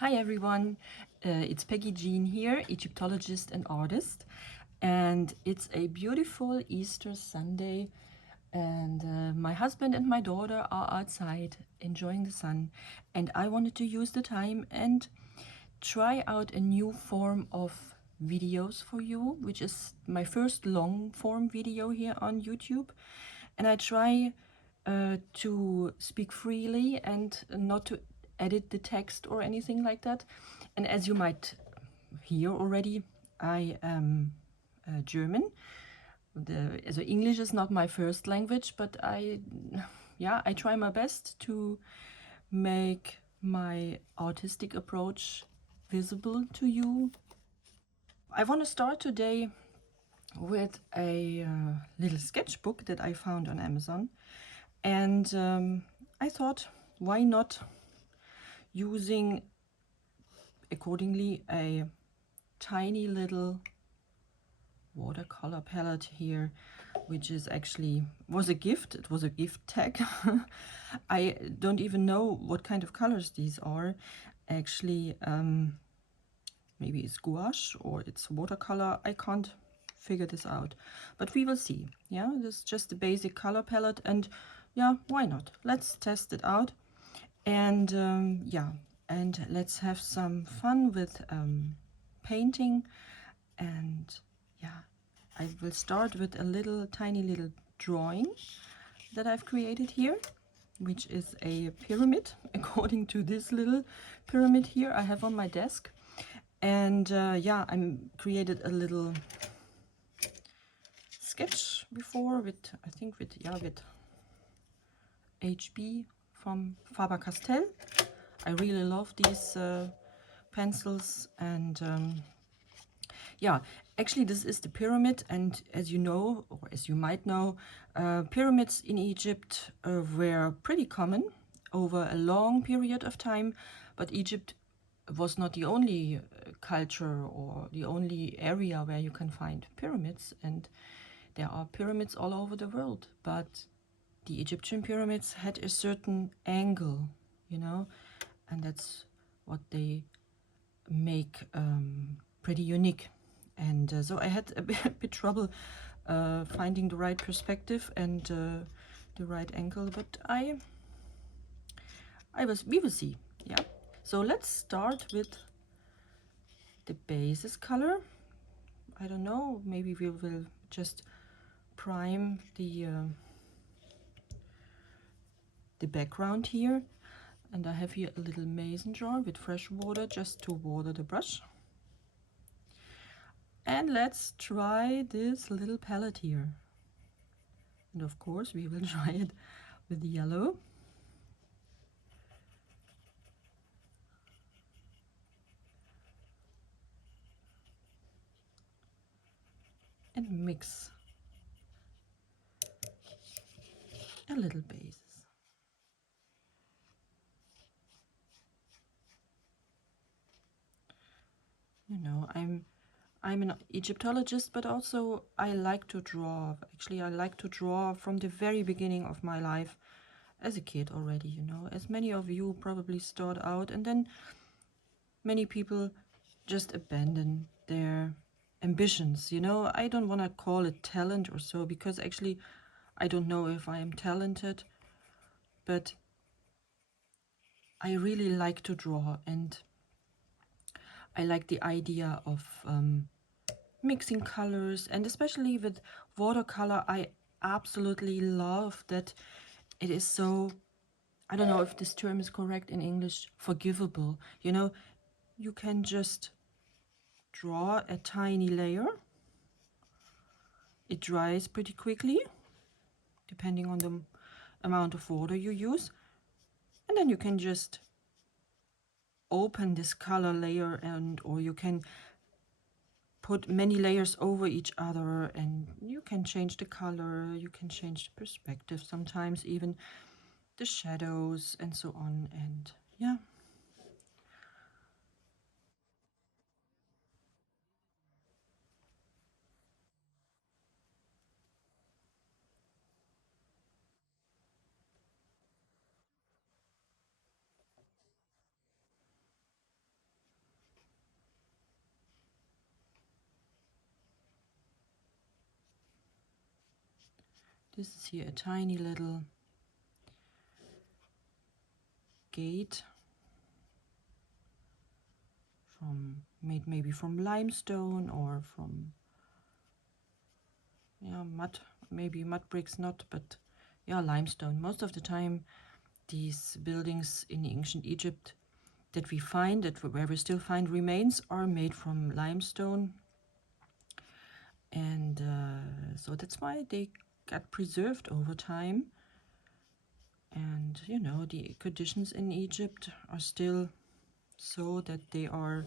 Hi everyone, it's Peggy Jean here, Egyptologist and artist, and it's a beautiful Easter Sunday, and my husband and my daughter are outside enjoying the sun, and I wanted to use the time and try out a new form of videos for you, which is my first long form video here on YouTube, and I try to speak freely and not to edit the text or anything like that. And as you might hear already, I am German. So English is not my first language, but I try my best to make my artistic approach visible to you. I want to start today with a little sketchbook that I found on Amazon, and I thought, why not using accordingly a tiny little watercolor palette here, which is actually was a gift. It was a gift tag. I don't even know what kind of colors these are actually. Maybe it's gouache or it's watercolor. I can't figure this out, but we will see. Yeah, this is just the basic color palette, and yeah, why not? Let's test it out. And and let's have some fun with painting. And yeah, I will start with a little tiny little drawing that I've created here, which is a pyramid according to this little pyramid here I have on my desk. And yeah, I created a little sketch before with, I think with HB from Faber-Castell. I really love these pencils, and yeah, actually this is the pyramid, and as you know, or as you might know, pyramids in Egypt were pretty common over a long period of time, but Egypt was not the only culture or the only area where you can find pyramids, and there are pyramids all over the world, but the Egyptian pyramids had a certain angle, you know, and that's what they make pretty unique. And so I had a bit trouble finding the right perspective and the right angle, but we will see. Yeah, so let's start with the basis color. I don't know, maybe we will just prime the background here. And I have here a little mason jar with fresh water just to water the brush. And let's try this little palette here. And of course we will try it with yellow. And mix a little basis. You know, I'm an Egyptologist, but also I like to draw. Actually, I like to draw from the very beginning of my life as a kid already, you know, as many of you probably start out, and then many people just abandon their ambitions, you know. I don't want to call it talent or so, because actually I don't know if I am talented, but I really like to draw, and I like the idea of mixing colors, and especially with watercolor, I absolutely love that it is so, I don't know if this term is correct in English, forgivable. You know, you can just draw a tiny layer. It dries pretty quickly, depending on the amount of water you use. And then you can just open this color layer, and or you can put many layers over each other, and you can change the color, you can change the perspective, sometimes even the shadows and so on. And yeah, This is here a tiny little gate made maybe from limestone or from mud, maybe mud bricks, not, but limestone. Most of the time these buildings in ancient Egypt that we find, where we still find remains, are made from limestone, and so that's why they got preserved over time. And the conditions in Egypt are still so that they are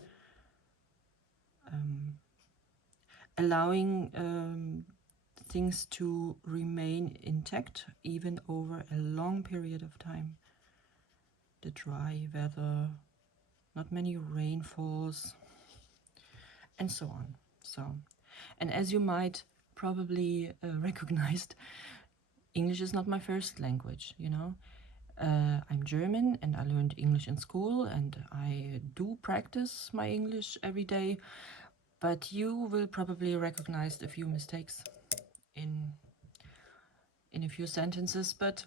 allowing things to remain intact even over a long period of time. The dry weather, not many rainfalls, and so on. And as you might probably recognized, English is not my first language, I'm German and I learned English in school, and I do practice my English every day, but you will probably recognize a few mistakes in a few sentences. But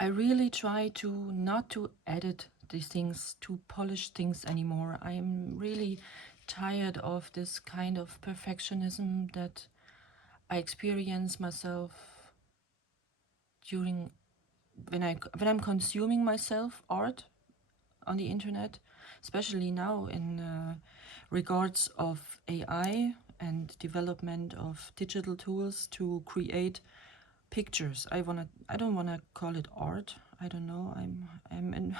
I really try to not to edit these things, to polish things anymore. I'm really tired of this kind of perfectionism that I experience myself during when I'm consuming myself art on the internet, especially now in regards of AI and development of digital tools to create pictures. I don't wanna call it art. I don't know. I'm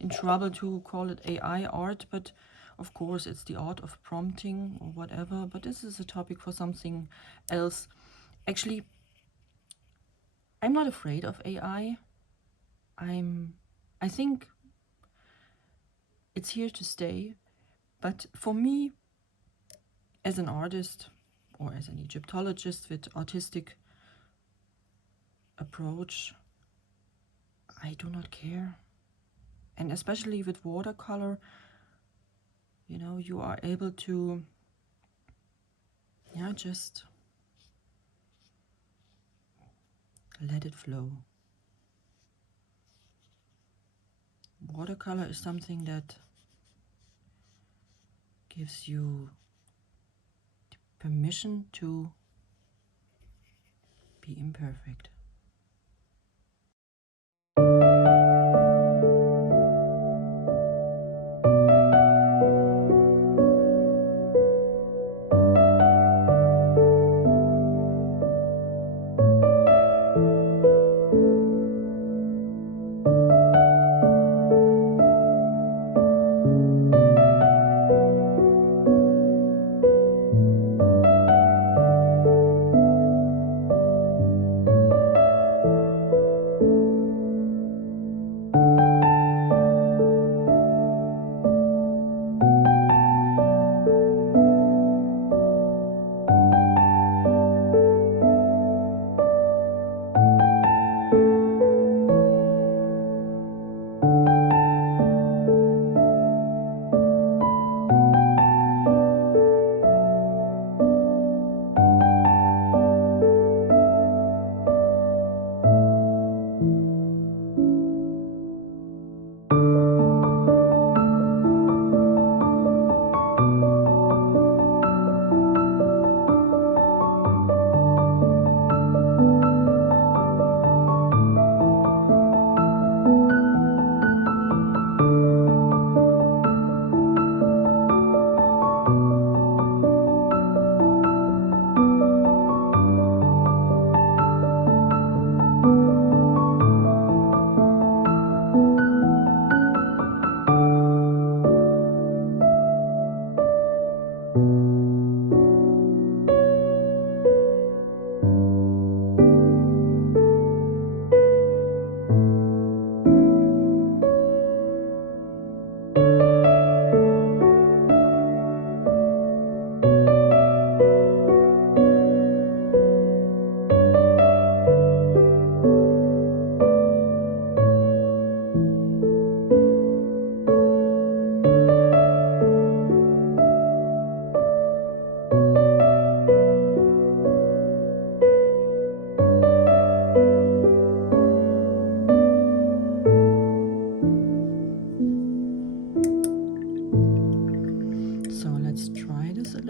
in trouble to call it AI art, but of course it's the art of prompting or whatever. But this is a topic for something else. Actually, I'm not afraid of AI. I think it's here to stay. But for me, as an artist or as an Egyptologist with artistic approach, I do not care. And especially with watercolor, you are able to just let it flow. Watercolor is something that gives you permission to be imperfect.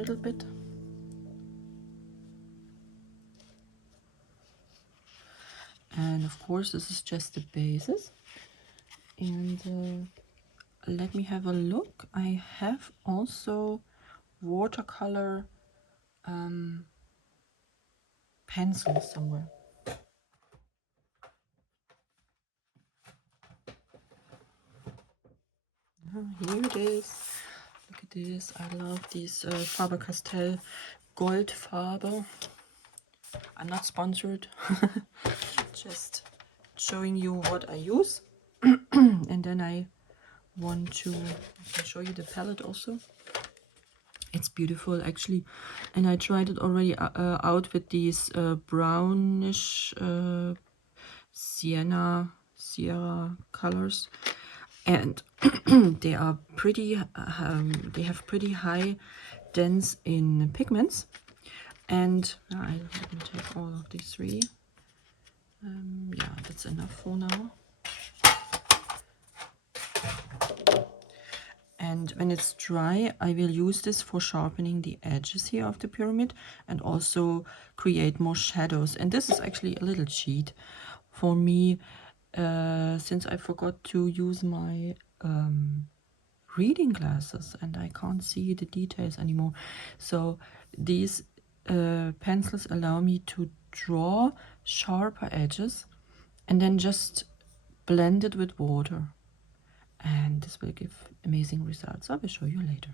little bit. And of course this is just the basis. And let me have a look. I have also watercolor pencils somewhere. Here it is. Look at this. I love these Faber-Castell Goldfarbe. I'm not sponsored. Just showing you what I use. And then I want to show you the palette also. It's beautiful actually, and I tried it already out with these brownish Sierra colors, and they are pretty they have pretty high dense in pigments. And I can take all of these three. Yeah, that's enough for now. And when it's dry, I will use this for sharpening the edges here of the pyramid and also create more shadows. And this is actually a little cheat for me, since I forgot to use my reading glasses and I can't see the details anymore. So these pencils allow me to draw sharper edges and then just blend it with water. And this will give amazing results. I will show you later.